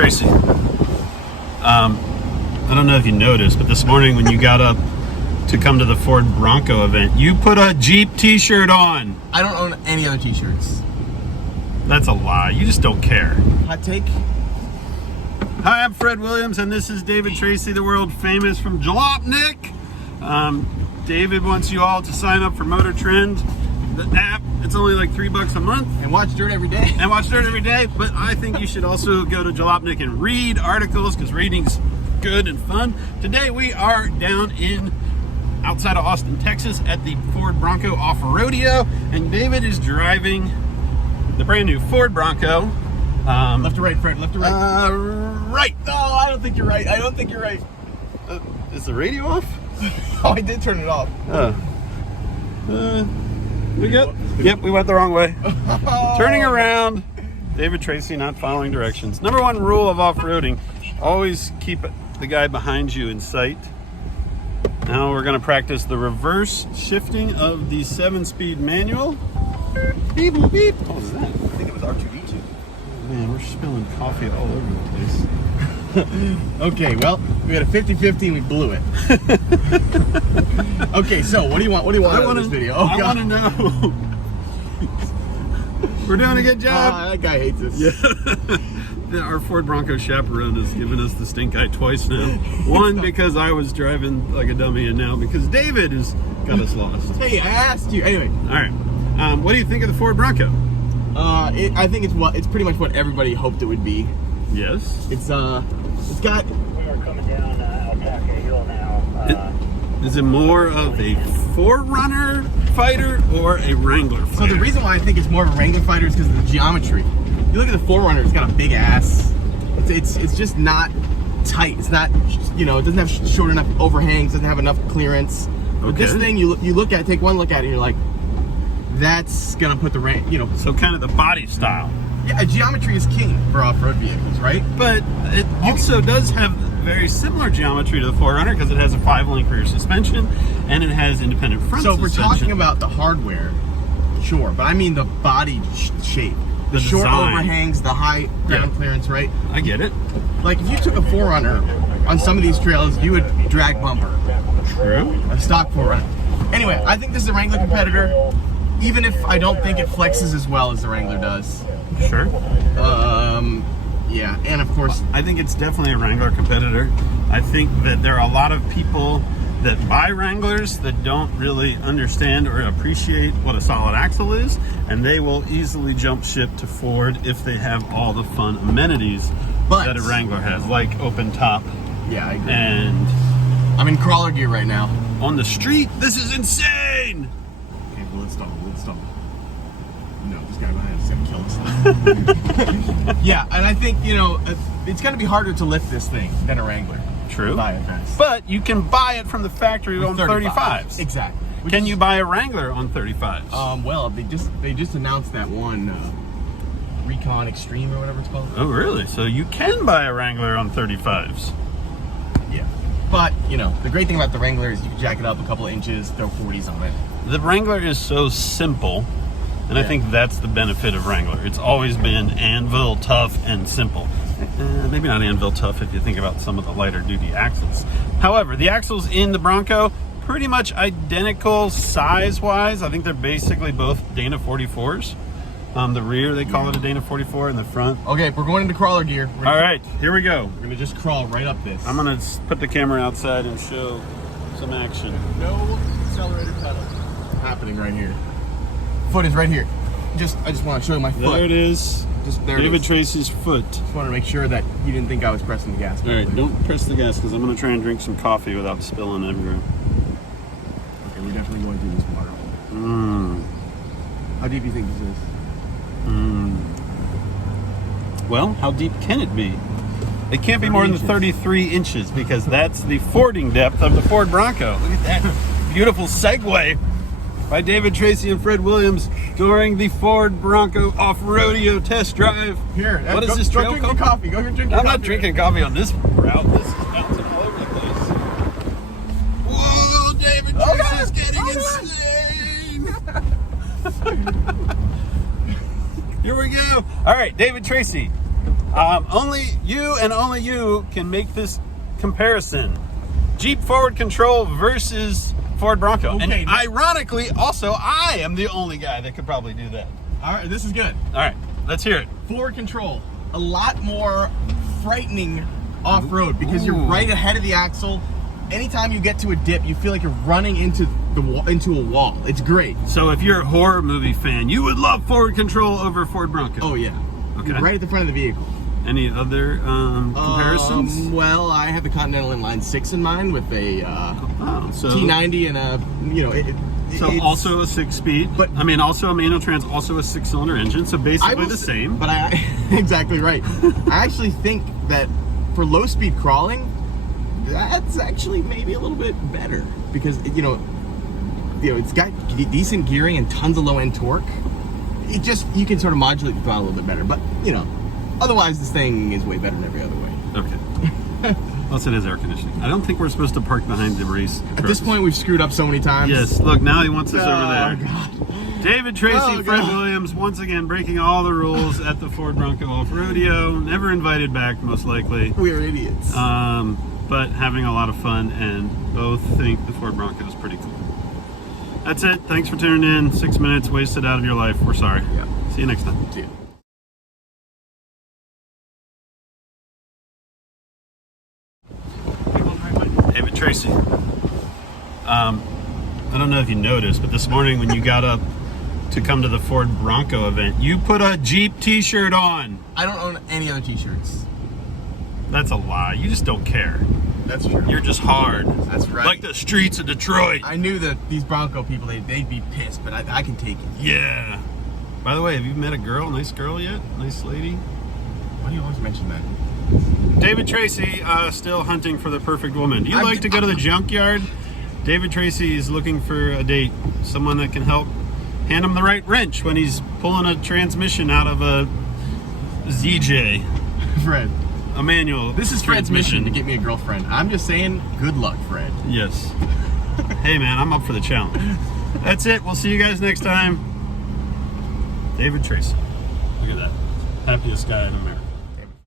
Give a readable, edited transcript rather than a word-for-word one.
Tracy. I don't know if you noticed, but this morning when you got up to come to the Ford Bronco event, you put a Jeep t-shirt on. I don't own any other t-shirts. That's a lie. You just don't care. Hot take? Hi, I'm Fred Williams, and this is David Tracy, the world famous from Jalopnik. David wants you all to sign up for Motor Trend, the app. It's only like $3 a month. And watch Dirt every day. And watch Dirt every day. But I think you should also go to Jalopnik and read articles, because reading's good and fun. Today we are down outside of Austin, Texas at the Ford Bronco Off-Rodeo, and David is driving the brand new Ford Bronco. Left to right, Fred, left to right. Right. No, I don't think you're right. I don't think you're right. Is the radio off? Oh, I did turn it off. Yep, we went the wrong way. Turning around. David Tracy not following directions. Number one rule of off-roading, always keep the guy behind you in sight. Now we're going to practice the reverse shifting of the 7-speed manual. Beep, boop, beep. What was that? I think it was R2D2. Man, we're spilling coffee all over the place. Okay, well, we had a 50-50 and we blew it. Okay, so what do you want? What do you want out of this video? Oh, I want to know. We're doing a good job. That guy hates us. Yeah. Our Ford Bronco chaperone has given us the stink eye twice now. One because I was driving like a dummy, and now because David has got us lost. Hey, I asked you. Anyway. All right. What do you think of the Ford Bronco? I think it's pretty much what everybody hoped it would be. Yes. It's got. We are coming down Alpaca Hill now. Is it more of a Forerunner fighter or a Wrangler fighter? So the reason why I think it's more of a Wrangler fighter is because of the geometry. You look at the Forerunner; it's got a big ass. It's just not tight. It's not, it doesn't have short enough overhangs. Doesn't have enough clearance. Okay. But this thing, you take one look at it, and you're like, that's gonna put the So kind of the body style. Yeah, geometry is king for off-road vehicles, right? But it also does have very similar geometry to the Forerunner because it has a 5-link rear suspension and it has independent front suspension. So if we're talking about the hardware, sure, but I mean the body shape. The short design. Overhangs, the high ground clearance, right? I get it. Like if you took a Forerunner on some of these trails, you would drag bumper. True. A stock Forerunner. Anyway, I think this is a Wrangler competitor, even if I don't think it flexes as well as the Wrangler does. Sure. Yeah, and of course, I think it's definitely a Wrangler competitor. I think that there are a lot of people that buy Wranglers that don't really understand or appreciate what a solid axle is, and they will easily jump ship to Ford if they have all the fun amenities that a Wrangler has, like open top. Yeah, I agree. And I'm in crawler gear right now. On the street, this is insane! Okay, well, let's stop. No, this guy behind us is gonna kill us. Yeah, and I think, it's gonna be harder to lift this thing than a Wrangler. True. But But you can buy it from the factory on 35s. Exactly. Can you buy a Wrangler on 35s? Well, they just announced that one Recon Extreme or whatever it's called. Oh, really? So you can buy a Wrangler on 35s. Yeah. But, the great thing about the Wrangler is you can jack it up a couple of inches, throw 40s on it. The Wrangler is so simple, and I think that's the benefit of Wrangler. It's always been anvil tough and simple. Maybe not anvil tough if you think about some of the lighter duty axles. However, the axles in the Bronco, pretty much identical size-wise. I think they're basically both Dana 44s. The rear, they call it a Dana 44, and the front. Okay, we're going into crawler gear. All right, here we go. We're gonna just crawl right up this. I'm gonna put the camera outside and show some action. No accelerator pedal happening right here. Foot is right here. I just want to show you my foot. There it is. Just there. David Tracy's foot. Just want to make sure that you didn't think I was pressing the gas. All right, don't press the gas because I'm gonna try and drink some coffee without spilling everywhere. Okay, we're definitely going through this water. How deep do you think this is? Well, how deep can it be? It can't be more than 33 inches because that's the fording depth of the Ford Bronco. Look at that beautiful segue by David Tracy and Fred Williams during the Ford Bronco Off-Rodeo test drive. Here, what is this trail drink called? your coffee. Go here, drink your I'm coffee. not drinking coffee on this route. This is bouncing all over the place. Whoa, David Tracy's getting insane. Here we go. All right, David Tracy. Only you can make this comparison. Jeep forward control versus Ford Bronco. Okay. And ironically, also, I am the only guy that could probably do that. All right, this is good. All right, let's hear it. Forward control, a lot more frightening off-road because you're Ooh. right ahead of the axle. Anytime you get to a dip, you feel like you're running into a wall. It's great. So if you're a horror movie fan, you would love forward control over Ford Bronco. Oh yeah. Okay. You're right at the front of the vehicle. Any other comparisons? Well, I have the Continental Inline 6 in mind with a So T90 and a, So it's- also a 6-speed, but- I mean also a manual trans, also a 6-cylinder engine, so I basically will the say- same. But I exactly right. I actually think that for low speed crawling, that's actually maybe a little bit better because it's got decent gearing and tons of low end torque. You can sort of modulate the throttle a little bit better, but otherwise this thing is way better in every other way. Okay. Plus it has air conditioning. I don't think we're supposed to park behind the race At this point, we've screwed up so many times. Yes, look, now he wants us over Oh there. God. David Tracy, Oh, Fred God. Williams, once again breaking all the rules at the Ford Bronco Off-Rodeo. Never invited back, most likely. We're idiots. But having a lot of fun, and both think the Ford Bronco is pretty cool. That's it. Thanks for tuning in. 6 minutes wasted out of your life. We're sorry. Yeah. See you next time. See ya. David Tracy. I don't know if you noticed, but this morning when you got up to come to the Ford Bronco event, you put a Jeep t-shirt on. I don't own any other t-shirts. That's a lie. You just don't care. That's true. You're just hard. That's right. Like the streets of Detroit. I knew that these Bronco people, they'd be pissed, but I can take it. Yeah. By the way, have you met a girl, nice girl yet? Nice lady? Why do you always mention that? David Tracy, still hunting for the perfect woman. Do you I'm- like to go to the junkyard? David Tracy is looking for a date. Someone that can help hand him the right wrench when he's pulling a transmission out of a ZJ. Fred, A manual. this is Fred's mission to transmission. get me a girlfriend. I'm just saying, good luck, Fred. Yes. Hey man, I'm up for the challenge. That's it. We'll see you guys next time. David Tracy. Look at that. Happiest guy in America.